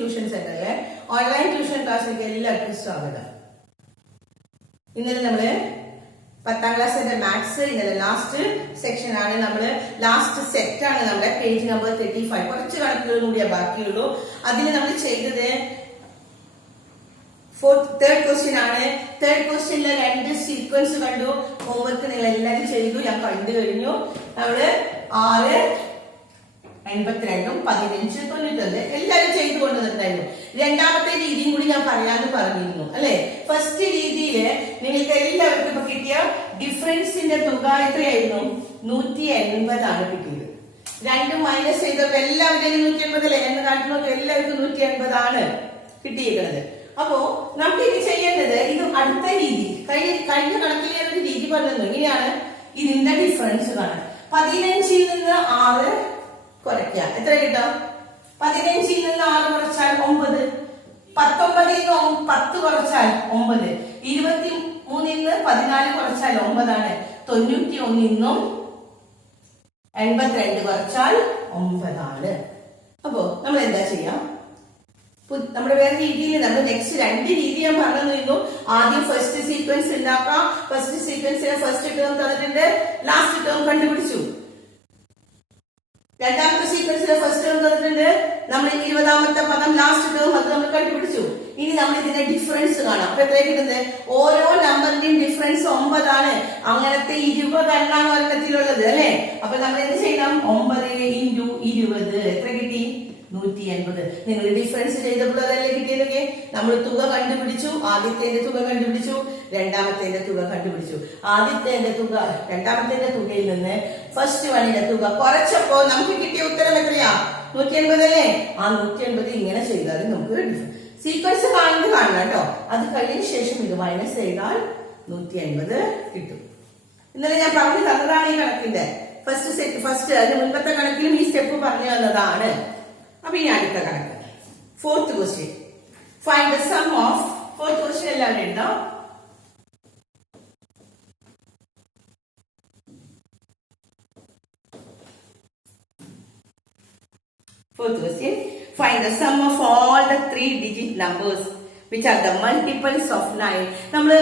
Tuition സെന്ററിലെ online tuition ക്ലാസ്സിലേക്ക് എല്ലാവർക്കും സ്വാഗതം. ഇന്നലെ നമ്മള് 10ാം ക്ലാസ്സിന്റെ മാത്സ് ഇന്നലെ ലാസ്റ്റ് സെക്ഷൻ ആണ്, ലാസ്റ്റ് സെറ്റ് ആണ് നമ്മുടെ പേജ് നമ്പർ 35. കുറച്ച് കണക്കുകളും കൂടിയേ ബാക്കിയുള്ളൂ. അതിന് നമ്മൾ ചെയ്തത് തേർഡ് ക്വസ്റ്റ്യൻ ആണ്. തേർഡ് ക്വസ്റ്റ്യനിലെ 2 സീക്വൻസ് കണ്ടു. ഹോംവർക്ക് നിങ്ങൾ എല്ലാവരും ചെയ്തു, ഞാൻ കണ്ടു കഴിഞ്ഞു. നമ്മള് 6, 82, 15, 91 എല്ലാവരും ചെയ്തു കൊണ്ടുവന്നിട്ടുണ്ടായിരുന്നു. രണ്ടാമത്തെ രീതിയും കൂടി ഞാൻ പറയാമെന്ന് പറഞ്ഞിരുന്നു അല്ലെ. ഫസ്റ്റ് രീതിയില് നിങ്ങൾക്ക് എല്ലാവർക്കും ഇപ്പൊ കിട്ടിയ ഡിഫറൻസിന്റെ തുക എത്രയായിരുന്നു? 180 ആണ് കിട്ടിയത്. 2 മൈനസ് ചെയ്തപ്പോ എല്ലാവരുടെയും 180 അല്ലേ? എന്ന് കാട്ടുന്നവർക്ക് എല്ലാവർക്കും 180 ആണ് കിട്ടിയിരിക്കുന്നത്. അപ്പോ നമുക്ക് ഇനി ചെയ്യേണ്ടത് ഇത് അടുത്ത രീതി. കഴിഞ്ഞ കണക്കിൽ ഞാനൊരു രീതി പറഞ്ഞു. ഇങ്ങനെയാണ് ഇതിന്റെ ഡിഫറൻസ് കാണാൻ. 15ൽ നിന്ന് 6 കുറയ്ക്കുക. എത്ര കിട്ടും? 15ൽ നിന്ന് 6 കുറച്ചാൽ 9. 19ൽ നിന്ന് 10 കുറച്ചാൽ 9. 23ൽ നിന്ന് 14 കുറച്ചാൽ 9 ആണ്. 91ൽ നിന്നും 82 കുറച്ചാൽ 9 ആണ്. അപ്പോ നമ്മൾ എന്താ ചെയ്യാം? നമ്മുടെ വേറെ രീതിയിൽ നമ്മൾ നെക്സ്റ്റ് 2 രീതി ഞാൻ പറഞ്ഞു. ആദ്യം ഫസ്റ്റ് സീക്വൻസ് ഉണ്ടാക്കാം. ഫസ്റ്റ് സീക്വൻസിലെ ഫസ്റ്റ് ടേം തന്നിട്ടുണ്ട്, ലാസ്റ്റ് ടേം കണ്ടുപിടിച്ചു. രണ്ടാമത്തെ സീക്വൻസിലെ ഫസ്റ്റ് ടേം തന്നിട്ടുണ്ട്, നമ്മൾ 20ാമത്തെ പദം ലാസ്റ്റ് ടേം അത് നമ്മൾ കണ്ടുപിടിച്ചു. ഇനി നമ്മൾ ഇതിന്റെ ഡിഫറൻസ് കാണാം. അപ്പൊ എത്ര കിട്ടുന്നത്? ഓരോ നമ്പറിന്റെയും ഡിഫറൻസ് 9 ആണ്. അങ്ങനത്തെ 20 എണ്ണാണ് ഒരെണ്ണത്തിലുള്ളത് അല്ലെ. അപ്പൊ നമ്മൾ എന്ത് ചെയ്യണം? 9 × 20 എത്ര കിട്ടി? 180. നിങ്ങൾ ഡിഫറൻസ് ചെയ്തപ്പോൾ അതല്ലേ കിട്ടിയതൊക്കെ. നമ്മൾ തുക കണ്ടുപിടിച്ചു. ആദ്യത്തെ തുക കണ്ടുപിടിച്ചു, രണ്ടാമത്തെ തുക കണ്ടുപിടിച്ചു. ആദ്യത്തെ തുക രണ്ടാമത്തെ തുകയിൽ നിന്ന് ഫസ്റ്റ് വണ്ണിന്റെ തുക കുറച്ചപ്പോ നമുക്ക് കിട്ടിയ ഉത്തരം എത്രയാ? 180 അല്ലേ. ആ 180 ഇങ്ങനെ ചെയ്താൽ നമുക്ക് സീക്വൻസ് കാണണം കേട്ടോ. അത് കഴിഞ്ഞ ശേഷം ഇത് മൈനസ് ചെയ്താൽ 180 കിട്ടും. ഇന്നലെ ഞാൻ പറഞ്ഞു തന്നതാണ് ഈ കണക്കിന്റെ ഫസ്റ്റ് അതിന് മുൻപത്തെ കണക്കിലും ഈ സ്റ്റെപ്പ് പറഞ്ഞു തന്നതാണ്. അപ്പൊ ഇനി അടുത്ത കണക്ക് fourth question. Find the sum of fourth question. എല്ലാവരും എഴുതാം. Fourth question, find the sum of all the 3-digit numbers which are the multiples of 9. നമ്മള്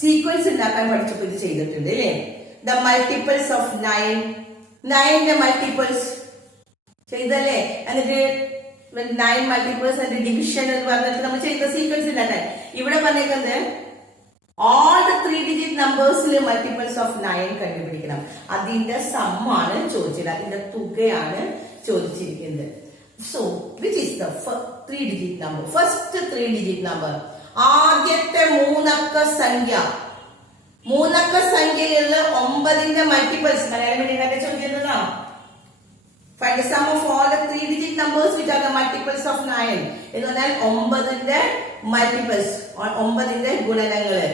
സീക്വൻസ് ഉണ്ടാക്കാൻ പഠിച്ചപ്പോൾ ഇത് ചെയ്തിട്ടുണ്ട് അല്ലേ. The multiples of 9, 9ന്റെ മൾട്ടിപ്പിൾസ് ചെയ്തല്ലേ. എന്നിട്ട് 9 മൾട്ടിപ്പിൾസ് ആൻഡ് ഡിവിഷൻ എന്ന് പറഞ്ഞിട്ട് നമ്മൾ ചെയ്ത സീക്വൻസ് ഉണ്ടാക്കാൻ. ഇവിടെ പറഞ്ഞേക്കുന്നത് all the 3-digit numbers multiples of 9 കണ്ടുപിടിക്കണം. അതിന്റെ സമ്മാണ് ചോദിച്ചത്, അതിന്റെ തുകയാണ് ചോദിച്ചിരിക്കുന്നത്. So which is the 3-digit number? First 3-digit number, ആദ്യത്തെ 3 അക്ക സംഖ്യ. 3 അക്ക സംഖ്യയിൽ 9ന്റെ മൾട്ടിപ്പിൾസ് മലയാളം മീഡിയം ചോദിക്കുന്നതാ. Find the sum of all the 3-digit numbers which are the multiples of 9. എന്ന് പറഞ്ഞാൽ 9ന്റെ മൾട്ടിപ്പിൾസ്, 9ന്റെ ഗുണനങ്ങള്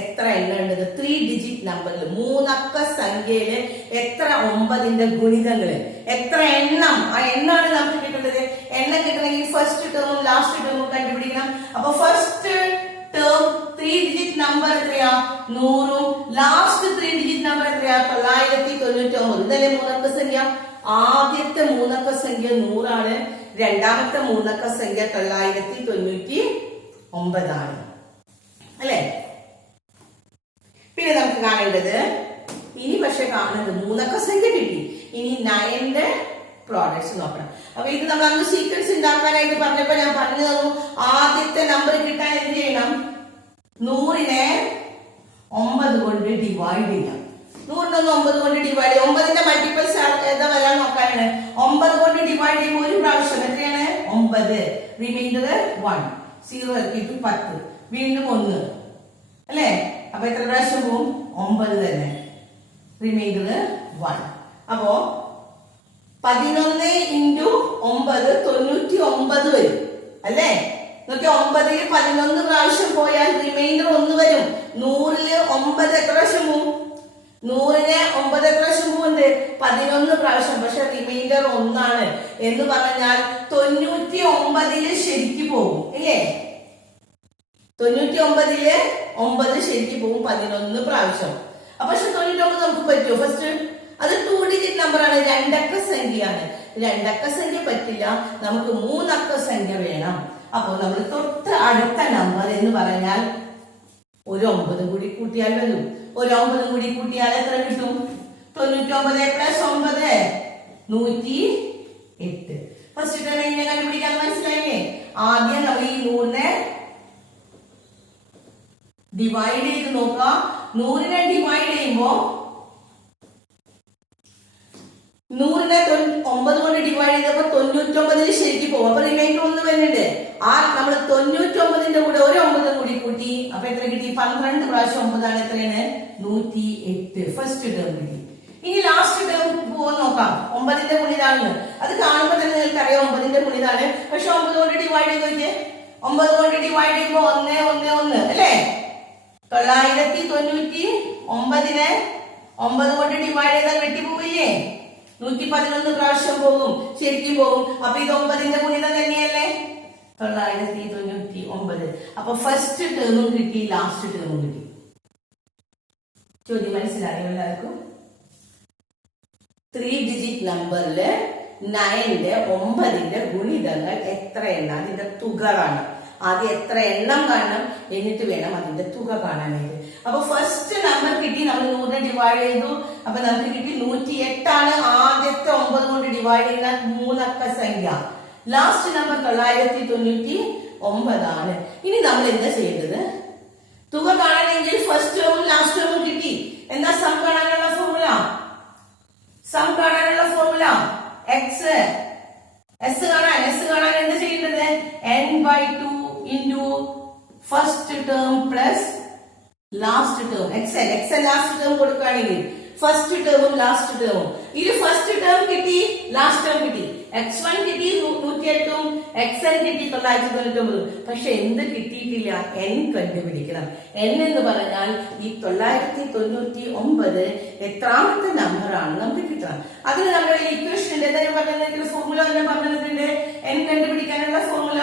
എത്ര എണ്ണം ഉണ്ടത്? 3-digit നമ്പറിൽ 3 അക്ക സംഖ്യയില് എത്ര 9ന്റെ ഗുണിതങ്ങള് എത്ര എണ്ണം? ആ എണ്ണാണ് നമുക്ക് കിട്ടുന്നത്. എണ്ണം കിട്ടണമെങ്കിൽ ഫസ്റ്റ് ടേമും ലാസ്റ്റ് ടേമും കണ്ടുപിടിക്കണം. അപ്പൊ ഫസ്റ്റ് ടേം 3-digit നമ്പർ എത്രയാ? 100ഉം ലാസ്റ്റ് 3-digit നമ്പർ എത്രയാ? 999. ഇതല്ലേ 3 അക്ക സംഖ്യ. ആദ്യത്തെ 3 അക്ക സംഖ്യ 100 ആണ്. രണ്ടാമത്തെ 3 അക്ക സംഖ്യ 999 ആണ് അല്ലെ. പിന്നെ നമുക്ക് കാണേണ്ടത് ഇനി പക്ഷെ കാണുന്നത് 3 അക്ക സംഖ്യ കിട്ടി. ഇനി 9ന്റെ പ്രോഡക്ട്സ് നോക്കണം. അപ്പൊ ഇത് നമ്മൾ അന്ന് സീക്വൻസ് ഉണ്ടാക്കാനായിട്ട് പറഞ്ഞപ്പോ ഞാൻ പറഞ്ഞു തന്നു, ആദ്യത്തെ നമ്പർ കിട്ടാൻ എന്ത് ചെയ്യണം? 100നെ 9 കൊണ്ട് ഡിവൈഡ് ചെയ്യാം. 100 9 കൊണ്ട് ഡിവൈഡ് ചെയ്യും. 9ന്റെ മൾട്ടിപ്പിൾസ് ഏതാ വരാൻ നോക്കാനാണ്. 9 കൊണ്ട് ഡിവൈഡ് ചെയ്യുമ്പോൾ ഒരു പ്രാവശ്യം എത്രയാണ്? 9. റിമൈൻഡർ 1. 0 ഇറക്കിയിട്ട് 10. വീണ്ടും 1 അല്ലെ. അപ്പൊ എത്ര പ്രാവശ്യം പോവും? 9 തന്നെ. റിമൈൻഡർ 1. അപ്പോ 11 × 9 99 വരും അല്ലേ. 9ൽ 11 പ്രാവശ്യം പോയാൽ റിമൈൻഡർ 1 വരും. 100ല് 9 എത്ര പ്രാവശ്യം പോവും? 100നെ 9 എത്ര പ്രാവശ്യം പോകുന്നുണ്ട്? 11 പ്രാവശ്യം. പക്ഷെ റിമൈൻഡർ 1 ആണ് എന്ന് പറഞ്ഞാൽ 99ല് ശരിക്ക് പോകും ഇല്ലേ. 99ല് 9 ശരിക്ക് പോകും 11 പ്രാവശ്യം. അപ്പൊ പക്ഷെ 99 നമുക്ക് പറ്റുമോ? ഫസ്റ്റ് അത് 2-digit നമ്പർ ആണ്, 2 അക്ക സംഖ്യയാണ്. രണ്ടക്ക സംഖ്യ പറ്റില്ല, നമുക്ക് മൂന്നക്ക സംഖ്യ വേണം. അപ്പൊ നമ്മൾ തൊട്ട് അടുത്ത നമ്പർ എന്ന് പറഞ്ഞാൽ ഒരു 9 കൂടി കൂട്ടിയാൽ വരും. ഒരു 9 കൂടി കൂട്ടിയാൽ എത്ര കിട്ടും? 99 പ്ലസ് 9 108. ഫസ്റ്റ് ടേം എങ്ങനെ കണ്ടുപിടിക്കാൻ മനസ്സിലായില്ലേ? ആദ്യം നമ്മൾ ഈ 100നെ ഡിവൈഡ് ചെയ്ത് നോക്കാം. 100നെ ഡിവൈഡ് ചെയ്യുമ്പോ 100നെ 9 കൊണ്ട് ഡിവൈഡ് ചെയ്തപ്പോ 99 ശരിക്കും പോകും. അപ്പൊ റിമൈൻഡർ 1 വരുന്നുണ്ട്. ആ നമ്മൾ 99ന്റെ കൂടെ ഒരു 9 കൂടി കൂട്ടി. അപ്പൊ എത്ര കിട്ടി? 12 പ്രാവശ്യം 9 ആണ് എത്രയാണ്? 108. ഫസ്റ്റ് ടേം കിട്ടി. ഇനി ലാസ്റ്റ് ടേം പോകാൻ നോക്കാം. 9ന്റെ ഗുണിതാണ്. അത് കാണുമ്പോൾ തന്നെ നിങ്ങൾക്ക് അറിയാം 9ന്റെ ഗുണിതാണ്. പക്ഷെ 9 കൊണ്ട് ഡിവൈഡ് ചെയ്ത് നോക്കിയേ. 9 കൊണ്ട് ഡിവൈഡ് ചെയ്യുമ്പോ 1 1 1 അല്ലേ? 999നെ 9 കൊണ്ട് ഡിവൈഡ് ചെയ്താൽ വെട്ടിപ്പോവില്ലേ? 111 പ്രാവശ്യം പോകും, ശരിക്കും പോകും. അപ്പൊ ഇത് 9ന്റെ ഗുണിതം തന്നെയല്ലേ? 999. അപ്പൊ ഫസ്റ്റ് ടേമും കിട്ടി, ലാസ്റ്റ് ടേമും കിട്ടി. ചോദ്യം മനസ്സിലായോ എല്ലാവർക്കും? 3 ഡിജിറ്റ് നമ്പറില് 9ന്റെ ഗുണിതങ്ങൾ എത്രയെണ്ണം, അതിന്റെ തുക കാണാം. ആദ്യം എത്ര എണ്ണം കാണണം, എന്നിട്ട് വേണം അതിന്റെ തുക കാണാനായിട്ട്. അപ്പൊ ഫസ്റ്റ് നമ്പർ കിട്ടി, നമ്മൾ 100നെ ഡിവൈഡ് ചെയ്തു. അപ്പൊ നമുക്ക് കിട്ടി 108 ആണ് ആദ്യത്തെ 9 കൊണ്ട് ഡിവൈഡ് ചെയ്യുന്ന മൂന്നക്ക സംഖ്യ. ലാസ്റ്റ് നമ്പർ 999 ആണ്. ഇനി നമ്മൾ എന്താ ചെയ്യേണ്ടത്? തുക കാണണമെങ്കിൽ ഫസ്റ്റ് ടേമും ലാസ്റ്റ് ടേമും കിട്ടി. എന്താ സം കാണാനുള്ള ഫോർമുല? സം കാണാനുള്ള ഫോർമുല എക്സ്. എസ് കാണാൻ എന്താ ചെയ്യേണ്ടത്? n/2 into first term plus last term. X last term കൊടുക്കുകയാണെങ്കിൽ ഫസ്റ്റ് ടേമും ലാസ്റ്റ് ടേമും. ഇത് ഫസ്റ്റ് ടേം കിട്ടി, ലാസ്റ്റ് ടേം കിട്ടി. x1 കിട്ടി 108ഉം xn കിട്ടി 999. പക്ഷെ എന്ത് കിട്ടിയിട്ടില്ല? n കണ്ടുപിടിക്കണം. n എന്ന് പറഞ്ഞാൽ ഈ 999 എത്രാമത്തെ നമ്പർ ആണ് നമുക്ക് കിട്ടണം. അതിന് നമ്മുടെ ഇക്വേഷൻ എന്തായാലും പറഞ്ഞ ഫോർമുല തന്നെ പറഞ്ഞിട്ടുണ്ട്. n കണ്ടുപിടിക്കാനുള്ള formula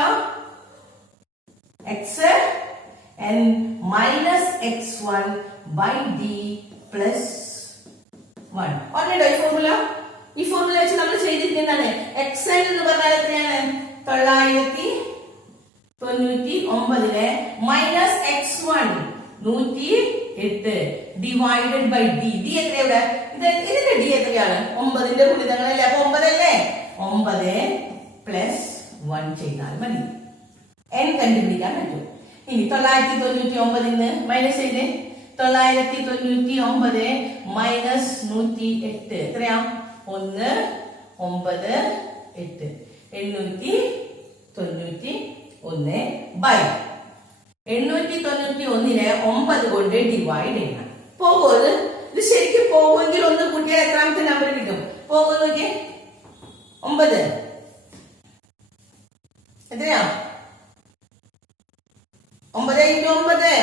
xn minus x1 by d plus 1. ഓർമ്മയുണ്ടോ ഈ ഫോർമുല? ഈ ഫോർമുല വെച്ച് നമ്മൾ ചെയ്തിരിക്കുന്നതാണ്. xn എന്ന് പറഞ്ഞാൽ എത്രയാണ്? 999 minus x1 108 divided by d. d എത്രയാണ്? ഇതിന്റെ d എത്രയാണ്? 9ന്റെ ഗുണിതങ്ങളല്ലേ? അപ്പൊ 9 അല്ലേ? 9 പ്ലസ് 1 ചെയ്താൽ മതി. n കണ്ടുപിടിക്കാൻ പറ്റും. ഇനി 999 മൈനസ് ചെയ്ത് 999 മൈനസ് 108 എത്രയാ? 1 9 8 891 ബൈ 891നെ 9 കൊണ്ട് ഡിവൈഡ് ചെയ്യണം. പോകുന്നത് ഇത് ശരിക്കും പോകുമെങ്കിൽ ഒന്ന് കൂട്ടിയാൽ എത്രാമത്തെ നമ്പർ കിട്ടും? പോകുന്നു നോക്കിയേ. 9 എത്രയാ? 9 × 9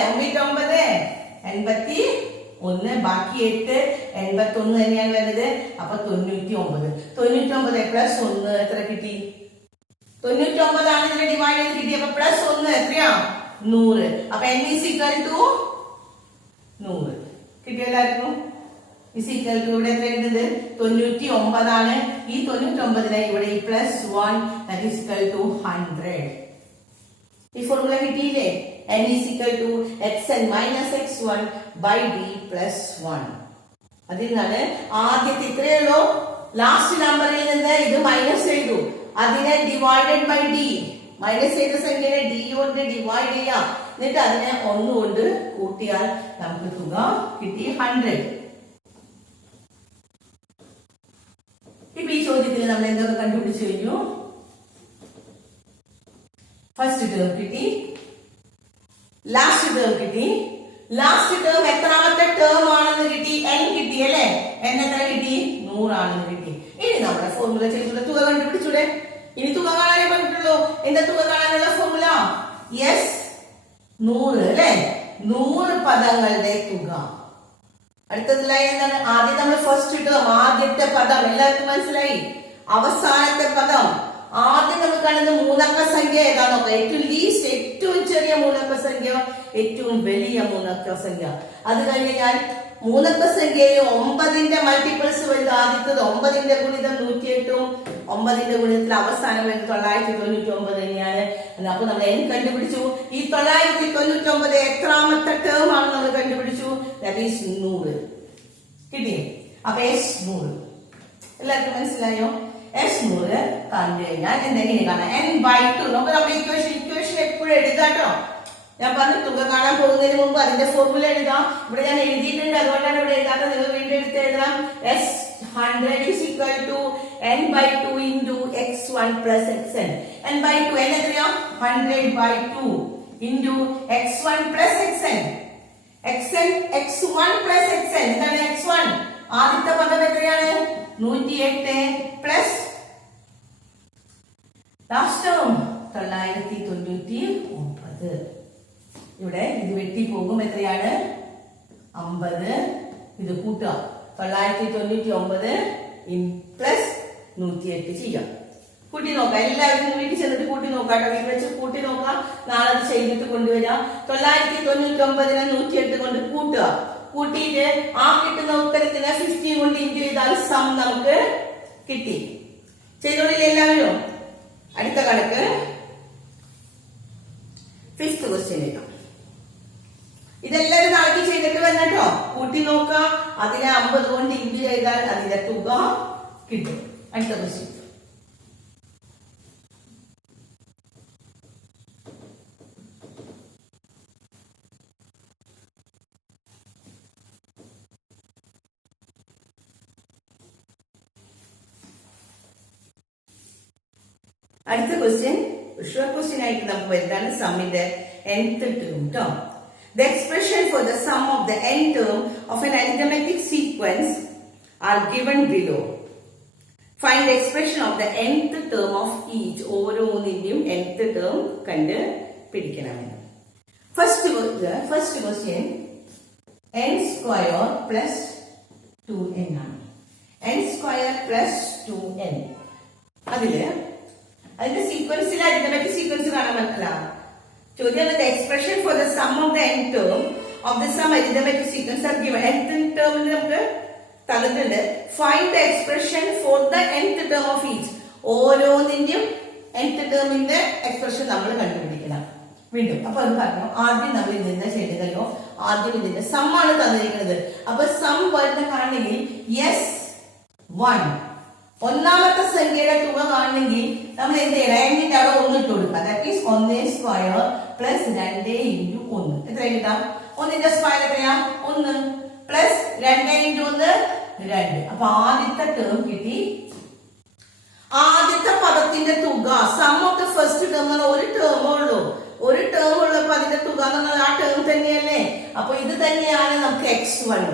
81. ബാക്കി 8 81 തന്നെയാണ് വരുന്നത്. അപ്പൊ 99 പ്ലസ് 1 എത്ര കിട്ടി? 99 ആണ് ഇതിനെ ഡിവൈഡ് ചെയ്ത് കിട്ടി. അപ്പൊ പ്ലസ് 1 എത്രയാ? 100. അപ്പൊ n = 100 കിട്ടിയോ എല്ലാവർക്കും? ഇവിടെ എത്ര കിട്ടുന്നത്? 99 ആണ്. ഈ 99നെ ഇവിടെ ഈ പ്ലസ് 1 100. ഈ ഫോർമുല കിട്ടിയില്ലേ? n = xn minus x1 by d plus 1. അതിൽ നിന്നാണ് ആദ്യത്തെ ഇത്രയുള്ളൂ. ലാസ്റ്റ് നമ്പറിൽ നിന്ന് ഇത് മൈനസ് ചെയ്തു, അതിനെ ഡിവൈഡഡ് ബൈ d. മൈനസ് ചെയ്ത സംഖ്യനെ d കൊണ്ട് ഡിവൈഡ് ചെയ്യാം. എന്നിട്ട് അതിനെ 1 കൊണ്ട് കൂട്ടിയാൽ നമുക്ക് തുക കിട്ടി 100. ഇപ്പൊ ഈ ചോദ്യത്തിൽ നമ്മൾ എന്തൊക്കെ കണ്ടുപിടിച്ചു കഴിഞ്ഞു? ഫസ്റ്റ് ടേം കിട്ടി, ലാസ്റ്റ് ടേം കിട്ടി. ലാസ്റ്റ് ടേം എത്രാമത്തെ ടേം ആണെന്ന് കിട്ടി? n കിട്ടി അല്ലേ? n എത്ര കിട്ടി? 100 ആണെന്ന് കിട്ടി. ഇനി നമ്മുടെ ഫോർമുല ചെയ്തുള്ള തുക കണ്ടുപിടിച്ചൂടെ? ഇനി തുക കാണാനേ പറഞ്ഞിട്ടുള്ളൂ. എന്താ തുക കാണാനുള്ള ഫോർമുല? യെസ് 100 അല്ലേ? 100 പദങ്ങളുടെ തുക. അടുത്തതിലായി എന്താണ്? ആദ്യം നമ്മൾ ഫസ്റ്റ് ടേം, ആദ്യത്തെ പദം എല്ലാവർക്കും മനസ്സിലായി. അവസാനത്തെ പദം. ആദ്യം നമുക്ക് കാണുന്ന മൂന്നക്ക സംഖ്യ ഏതാണോ? ഏറ്റവും ലീസ്റ്റ്, ഏറ്റവും ചെറിയ മൂന്നക്ക സംഖ്യ, ഏറ്റവും വലിയ മൂന്നക്ക സംഖ്യ. അത് കഴിഞ്ഞ് ഞാൻ മൂന്നക്ക സംഖ്യയിൽ 9ന്റെ മൾട്ടിപ്പിൾസ് വരുന്നത് ആദ്യത്തത് 9ന്റെ ഗുണിതം 108ഉം 9ന്റെ ഗുണിതത്തിൽ അവസാനം വരുന്നത് 999 തന്നെയാണ്. അപ്പൊ നമ്മൾ n കണ്ടുപിടിച്ചു. ഈ 999 എത്രാമത്തെ ടേം ആണ് നമ്മൾ കണ്ടുപിടിച്ചു? That is 100. കിട്ടി? അപ്പൊ S100 എല്ലാവർക്കും മനസ്സിലായോ? S100 കണ്ടു കഴിഞ്ഞാൽ എന്തെങ്കിലും കാണാം n/2. നമുക്ക് നമ്മുടെ ഇക്വേഷൻ എപ്പോഴും എഴുതാട്ടോ. ഞാൻ പറഞ്ഞു തുക കാണാൻ പോകുന്നതിന് മുമ്പ് അതിന്റെ ഫോർമുല എഴുതാം. ഇവിടെ ഞാൻ എഴുതിയിട്ടുണ്ട്, അതുകൊണ്ടാണ് ഇവിടെ എഴുതാത്തത്. നിങ്ങൾ വീണ്ടും എടുത്ത് എഴുതാം. S100 is equal to n/2 into x1 plus xn. n/2 n എത്രയാ? 100/2 into x1 plus xn. x1 plus xn എന്താണ്? x1 ആദ്യത്തെ പദം എത്രയാണ്? 108 പ്ലസ് ലാസ്റ്റ് ടേം 999. ഇവിടെ ഇത് വെട്ടി പോകും. എത്രയാണ്? 50. ഇത് കൂട്ടുക. 999 പ്ലസ് 108 ചെയ്യാം. കൂട്ടി നോക്കാം. എല്ലാവരും വീട്ടിൽ ചെന്നിട്ട് കൂട്ടി നോക്കാം. വീട്ടിൽ വെച്ച് കൂട്ടി നോക്കാം. നാളെ അത് ചെയ്തിട്ട് കൊണ്ടുവരാം. 999 108 കൊണ്ട് കൂട്ടുക. കൂട്ടിയിട്ട് ആ കിട്ടുന്ന ഉത്തരത്തിന് 50 കൊണ്ട് ഇൻറ്റു ചെയ്താൽ സം നമുക്ക് കിട്ടി. ചെയ്തോളില്ലേ എല്ലാവരും? അടുത്ത കണക്ക് 5th ക്വസ്റ്റ്യൻ എഴുതാം. ഇതെല്ലാവരും നാളെ ചെയ്തിട്ട് വന്നോ. കൂട്ടി നോക്കാം. അതിനെ 50 കൊണ്ട് ഇൻറ്റു ചെയ്താൽ അതിന്റെ തുക കിട്ടും. അടുത്ത ക്വസ്റ്റ്യൻ. അടുത്ത ക്വസ്റ്റ്യൻ ഷുവർ ക്വസ്റ്റ്യൻ ആയിട്ട് നമുക്ക് വരുന്നതാണ് സമ്മിന്റെ nth ടേം ട്ടോ. The expression for the sum of the nth term of an arithmetic sequence are given below. Find the expression of the nth term of each. ഓരോന്നിന്റെയും nth term കണ്ട് പിടിക്കണമെന്ന്. First question n square plus 2n ആണ്. n square plus 2n. അതിന്റെ സീക്വൻസിൽ arithmetic sequence കാണാൻ മനസ്സിലാവും. ചോദ്യം the expression for the sum of the nth term of the sum arithmetic sequence are given. nth term നമുക്ക് തന്നിട്ടുണ്ട്. Find the expression for the nth term of each. ഓരോന്നിന്റെയും nth termന്റെ expression നമ്മൾ കണ്ടുപിടിക്കണം. വീണ്ടും അപ്പൊ അത് പറഞ്ഞു. ആദ്യം നമ്മൾ ഇതിന്റെ ചെയ്തല്ലോ. ആദ്യം ഇതിന്റെ സം ആണ് തന്നിരിക്കുന്നത്. അപ്പൊ സം വരുന്ന കാണണമെങ്കിൽ S1 ഒന്നാമത്തെ സംഖ്യയുടെ തുക കാണണമെങ്കിൽ നമ്മൾ എന്ത് ചെയ്യണം? എന്നിട്ട് അവിടെ 1 ഇട്ട് കൊടുക്കുക. That is 1 square plus 2 into 1. എത്ര കിട്ടാം? 1ന്റെ സ്ക്വയർ എത്രയാ? 1 പ്ലസ് 2 ഇൻറ്റു 1 2. അപ്പൊ ആദ്യത്തെ ടേം കിട്ടി. ആദ്യത്തെ പദത്തിന്റെ തുക sum of the first term എന്ന് ഒരു ടേം ഉള്ളൂ. ഒരു ടേം ഉള്ളപ്പോ അതിന്റെ തുക എന്ന് പറഞ്ഞാൽ ആ ടേം തന്നെയല്ലേ. അപ്പൊ ഇത് തന്നെയാണ് നമുക്ക് x1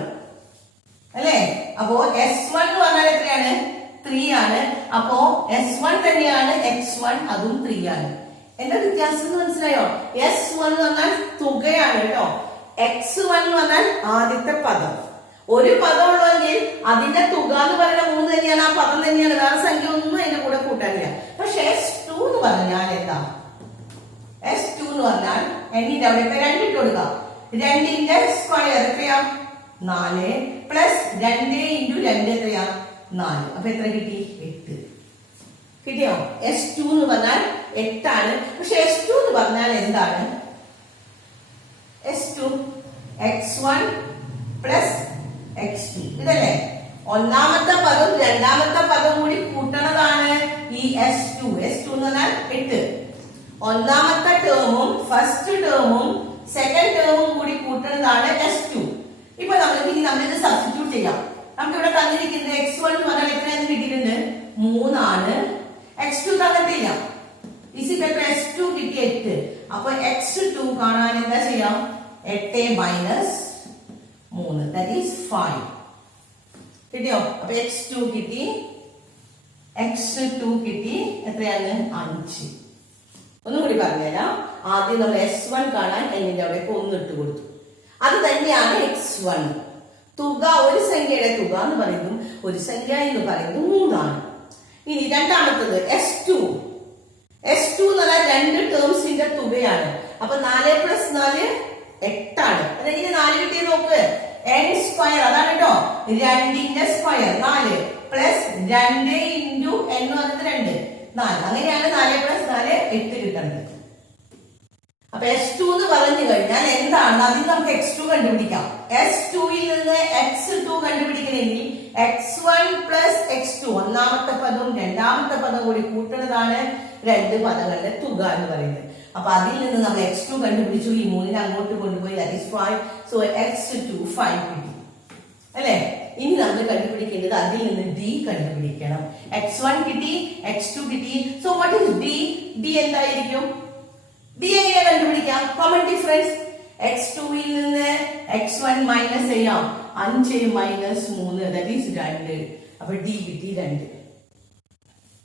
അല്ലേ. അപ്പോ S1 എന്ന് പറഞ്ഞാൽ എത്രയാണ്? 3 ആണ്. അപ്പോ S1 തന്നെയാണ് x1, അതും 3 ആണ്. എന്താ വ്യത്യാസം മനസ്സിലായോ? S1 എന്ന് പറഞ്ഞാൽ തുകയാണ് കേട്ടോ. x1 എന്ന് പറഞ്ഞാൽ ആദ്യത്തെ പദം. ഒരു പദം ഉള്ളെങ്കിൽ അതിന്റെ തുക എന്ന് പറയുന്ന 3 തന്നെയാണ്. ആ പദം തന്നെയാണ്. വേറെ സംഖ്യ ഒന്നും അതിന്റെ കൂടെ കൂട്ടാനില്ല. പക്ഷെ S2 എന്ന് പറഞ്ഞാൽ എന്താ? S2 എന്ന് പറഞ്ഞാൽ എന്നിന്റെ അവിടെ 2 ഇട്ട് കൊടുക്കാം. 2ന്റെ സ്ക്വയർ എത്രയാ? 4 പ്ലസ് 2 ഇൻറ്റു 2 എത്രയാ? 4. അപ്പൊ എത്ര കിട്ടി? 8 കിട്ടിയോ? S2 എന്ന് പറഞ്ഞാൽ 8 ആണ്. പക്ഷെ S2 എന്ന് പറഞ്ഞാൽ എന്താണ്? S2 x1 പ്ലസ് x2 ഇതല്ലേ. ഒന്നാമത്തെ പദം രണ്ടാമത്തെ പദം കൂടി കൂട്ടണതാണ് ഈ S2. S2 എന്ന് പറഞ്ഞാൽ 8. ഒന്നാമത്തെ ടേമും ഫസ്റ്റ് ടേമും സെക്കൻഡ് ടേമും കൂടി കൂട്ടുന്നതാണ് S2. ഇപ്പൊ നമ്മളിത് സബ്സ്റ്റിറ്റ്യൂട്ട് ചെയ്യാം. നമുക്ക് ഇവിടെ തന്നിരിക്കുന്നത് x1 എന്ന് പറഞ്ഞാൽ എത്രയാണെന്ന് കിട്ടിയിട്ടുണ്ട്? 3 ആണ്. x2 തന്നിട്ടില്ല. S2 കിട്ടി 8. അപ്പൊ x2 കാണാൻ എന്താ ചെയ്യാം? 8 മൈനസ് 3 ദാറ്റ് ഈസ് 5. കിട്ടിയോ? അപ്പൊ x2 കിട്ടി. എത്രയാണ്? 5. ഒന്നും കൂടി പറഞ്ഞുതരാം. ആദ്യം നമ്മൾ S1 കാണാൻ എന്നിന്റെ അവിടെ 1 ഇട്ട് കൊടുത്തു. അത് തന്നെയാണ് x1. തുക ഒരു സംഖ്യയുടെ തുക എന്ന് പറയുന്നു. ഒരു സംഖ്യ എന്ന് പറയുന്നത് 3 ആണ്. ഇനി രണ്ടാമത്തത് S2 എന്ന് പറഞ്ഞാൽ 2 ടേംസിന്റെ തുകയാണ്. അപ്പൊ 4 പ്ലസ് 4 8 ആണ്. അതെങ്ങനെ 4 കിട്ടിയത് നോക്ക്. n സ്ക്വയർ അതാണ് കേട്ടോ. 2ന്റെ സ്ക്വയർ 4 പ്ലസ് 2 ഇൻറ്റു n എന്ന് പറയുന്നത് 2 4. അങ്ങനെയാണ് 4+4 8 കിട്ടുന്നത്. അപ്പൊ S2 എന്ന് പറഞ്ഞു കഴിഞ്ഞാൽ എന്താണ്? അതിൽ നമുക്ക് x2 കണ്ടുപിടിക്കാം. S2 ൽ നിന്ന് x2 കണ്ടുപിടിക്കണമെങ്കിൽ x1 plus x2 ഒന്നാമത്തെ പദവും രണ്ടാമത്തെ പദം കൂടി കൂട്ടുന്നതാണ് രണ്ട് പദങ്ങളുടെ തുക എന്ന് പറയുന്നത്. അപ്പൊ അതിൽ നിന്ന് നമ്മൾ x2 കണ്ടുപിടിച്ചു. ഈ 3 അങ്ങോട്ട് കൊണ്ടുപോയി that is 5. So x2 5 കിട്ടി അല്ലെ. ഇനി നമ്മൾ കണ്ടുപിടിക്കേണ്ടത് അതിൽ നിന്ന് d കണ്ടുപിടിക്കണം. x1 കിട്ടി, x2 കിട്ടി. So what is d? d എന്തായിരിക്കും? d എങ്ങനെ കണ്ടുപിടിക്കാം? കോമൺ ഡിഫറൻസ് x2 ൽ നിന്ന് x1 മൈനസ് ചെയ്യാം. 5 മൈനസ് 3 that is 2. അപ്പൊ d കിട്ടി 2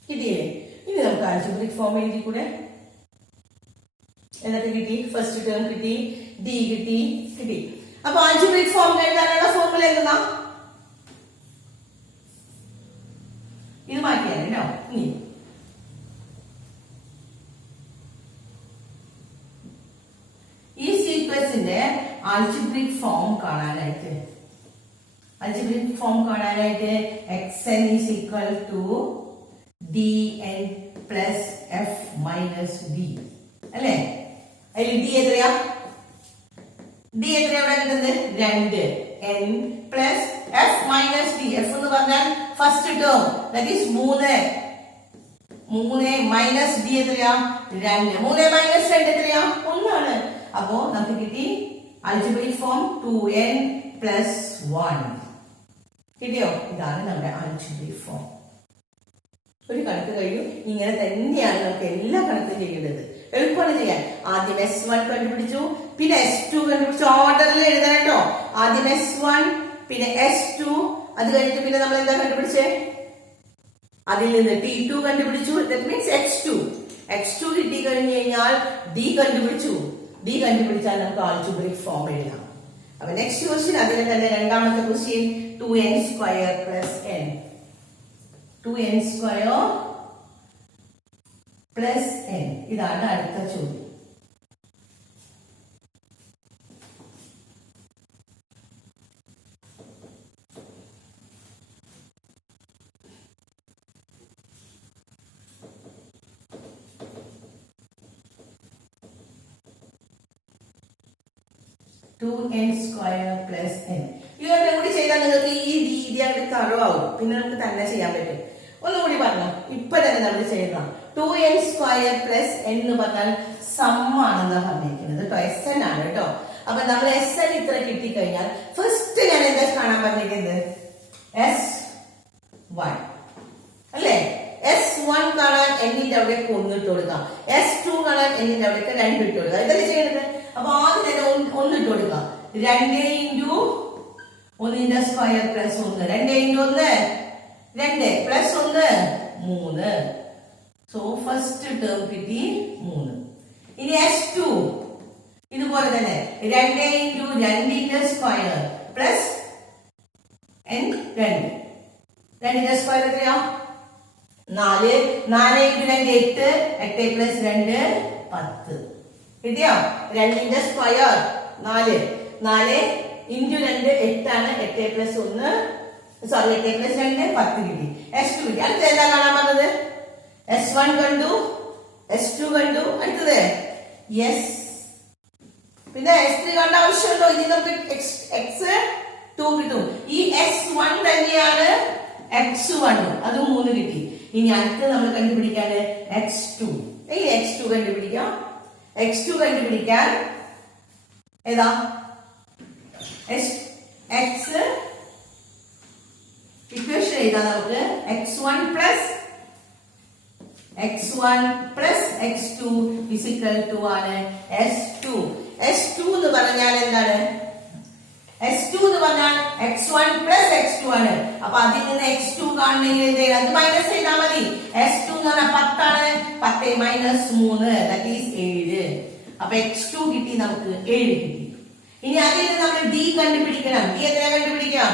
കിട്ടിയേ. ഇനി നമുക്ക് ആൽജിബ്രിക് ഫോം എഴുതി കൂടെ. എന്നിട്ട് കിട്ടി ഫസ്റ്റ് ടേം കിട്ടി, d കിട്ടി. അപ്പൊ ആൽജിബ്രിക് ഫോം എഴുതാനുള്ള ഫോർമുല എന്താ? ഇത് മാറ്റിയാണ് കേട്ടോ. ഇനി ഈ സീക്വൻസിന്റെ ആൽജിബ്രിക് ഫോം കാണാനായിട്ട് xn is equal to dn plus f minus d അല്ലേ. അതിൽ d എത്രയാ? ഇവിടെ കിട്ടുന്നത് 2 n plus f minus d. f എന്ന് പറഞ്ഞാൽ first term that is 3 minus d എത്രയാ? 2. 3 മൈനസ് 2 എത്രയാ? 1 ആണ്. അപ്പോ നമുക്ക് കിട്ടി ആൽജിബ്രിക് ഫോം 2n plus 1 കിട്ടിയോ? ഇതാണ് നമ്മുടെ ആൽജിബ്രിക് ഫോം. ഒരു കണക്ക് കഴിയും. ഇങ്ങനെ തന്നെയാണ് നമുക്ക് എല്ലാ കണക്കും ചെയ്യേണ്ടത്. എളുപ്പമാണ് ചെയ്യാൻ. ആദ്യം S1 കണ്ടുപിടിച്ചു, പിന്നെ S2 കണ്ടുപിടിച്ചു. ഓർഡറിൽ എഴുതണം കേട്ടോ. ആദ്യം S1 പിന്നെ S2, അത് കഴിഞ്ഞിട്ട് പിന്നെ നമ്മൾ എന്താ കണ്ടുപിടിച്ചേ? അതിൽ നിന്ന് T2 കണ്ടുപിടിച്ചു. ദാറ്റ് മീൻസ് x2 കിട്ടി കഴിഞ്ഞു കഴിഞ്ഞാൽ d കണ്ടുപിടിച്ചു. d കണ്ടുപിടിച്ചാൽ നമുക്ക് ആൽജിബ്രിക് ഫോം എഴുതാം. അപ്പൊ നെക്സ്റ്റ് ക്വസ്റ്റ്യൻ അതിൽ തന്നെ രണ്ടാമത്തെ question 2n² plus n. 2n² plus n. ഇതാണ് അടുത്ത ചോദ്യം. ഇവരുടെ കൂടി ചെയ്താൽ നിങ്ങൾക്ക് ഈ രീതി അങ്ങോട്ട് തറവാകും. പിന്നെ നമുക്ക് തന്നെ ചെയ്യാൻ പറ്റും. ഒന്നുകൂടി പറഞ്ഞു. ഇപ്പൊ തന്നെ നമ്മൾ ചെയ്യുന്ന 2n² plus n എന്ന് പറഞ്ഞാൽ സമ്മാണെന്നാണ് പറഞ്ഞിരിക്കുന്നത് കേട്ടോ. SN ആണ് കേട്ടോ. അപ്പൊ നമ്മൾ SN ഇത്ര കിട്ടിക്കഴിഞ്ഞാൽ ഫസ്റ്റ് ഞാൻ എന്താ കാണാൻ പറഞ്ഞിരിക്കുന്നത്? S1 അല്ലേ. S1 കാണാൻ എന്നിന്റെ അവിടെ 1 ഇട്ട് കൊടുക്കാം. S2 കാണാൻ എന്നിന്റെ അവിടേക്ക് 2 ഇട്ട് കൊടുക്കാം. ഇതല്ലേ ചെയ്യേണ്ടത്. അപ്പൊ ആദ്യം തന്നെ 1 ഇട്ട് കൊടുക്കാം. 2 ഇൻറ്റു 1ന്റെ square plus 1. 2 into 1 2 plus 1 3. So first term കിട്ടി 3. ഇനി S2 ഇതുപോലെ തന്നെ 2 ഇൻറ്റു 2ന്റെ സ്ക്വയർ പ്ലസ് n 2. 2ന്റെ സ്ക്വയർ എത്രയാ? 4. 4 ഇൻറ്റു 2 8. 8 പ്ലസ് 2 10. കിട്ടിയോ? 2ന്റെ സ്ക്വയർ 4 ഇൻറ്റു 2 8 ആണ്. 8 പ്ലസ് 1 സോറി 8 പ്ലസ് 2 10 കിട്ടി. S2 കിട്ടി. അടുത്ത എന്താ കാണാൻ പറഞ്ഞത്? S1 കണ്ടു, S2 കണ്ടു. അടുത്തത് S പിന്നെ S3 കണ്ട ആവശ്യമുണ്ടോ? ഇനി നമുക്ക് x2 കിട്ടും. ഈ S1 തന്നെയാണ് x1, അത് 3 കിട്ടി. ഇനി അടുത്ത് നമ്മൾ കണ്ടുപിടിക്കാണ് x2. ഈ x2 കണ്ടുപിടിക്കാം. x2 കണ്ടുപിടിക്കാൻ ഏതാ? x ഇക്വേഷൻ എഴുതാം നമുക്ക്. x1 plus x2 is equal to ആണ് S2. S2 എന്ന് പറഞ്ഞാൽ എന്താണ്? S2 എന്ന് പറഞ്ഞാൽ x1 plus x2 ആണ്. അപ്പൊ അതിൽ നിന്ന് x2 കാണണമെങ്കിൽ അത് മൈനസ് ചെയ്താൽ മതി. S2 എന്ന് പറഞ്ഞാൽ 10 ആണ്. 10 മൈനസ് 3 that is 7. അപ്പൊ x2 കിട്ടി, നമുക്ക് 7 കിട്ടി. ഇനി അതിൽ നിന്ന് നമ്മൾ d കണ്ടുപിടിക്കണം. d എത്രയാ കണ്ടുപിടിക്കാം?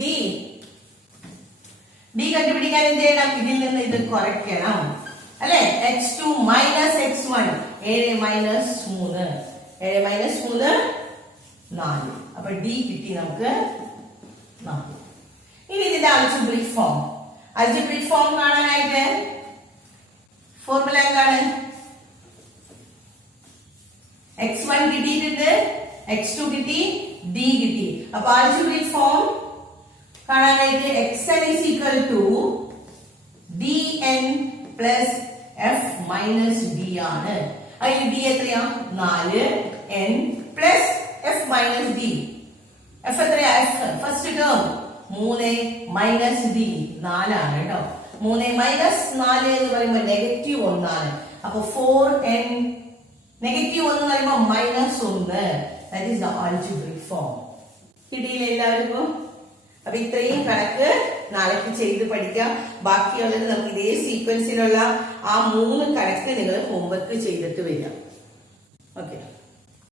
d കണ്ടുപിടിക്കാൻ എന്ത് ചെയ്യണം? ഇതിൽ നിന്ന് ഇത് കുറയ്ക്കണം അല്ലെ. x2 minus x1 7 minus 3 4. അപ്പൊ d കിട്ടി നമുക്ക് 4. ഇനി ഇതിന്റെ ആൽജിബ്രിക് ഫോം അൽജിബ്രിക് ഫോം കാണാനായിട്ട് ഫോർമുല എന്താണ്? x1 കിട്ടിയിട്ടുണ്ട്, x2 കിട്ടി, d കിട്ടി. അപ്പൊ അൽജിബ്രിക് ഫോം കാണാനായിട്ട് xn is equal to dn plus f minus d ആണ്. അതിൽ d എത്രയാ? 4n plus f minus d. f എത്രയാ? f first term 3 minus d 4 ആണ് കേട്ടോ. 3 മൈനസ് 4 എന്ന് പറയുമ്പോൾ നെഗറ്റീവ് 1 ആണ്. അപ്പൊ 4n നെഗറ്റീവ് 1 എന്ന് പറയുമ്പോൾ minus 1. That is the algebraic form. കിട്ടിയില്ല എല്ലാവർക്കും? അപ്പൊ ഇത്രയും കണക്ക് നാളേക്ക് ചെയ്ത് പഠിക്കാം. ബാക്കിയുള്ളത് നമുക്ക് ഇതേ സീക്വൻസിലുള്ള ആ 3 കണക്ക് നിങ്ങൾ ഹോംവർക്ക് ചെയ്തിട്ട് വരിക. ഓക്കെ.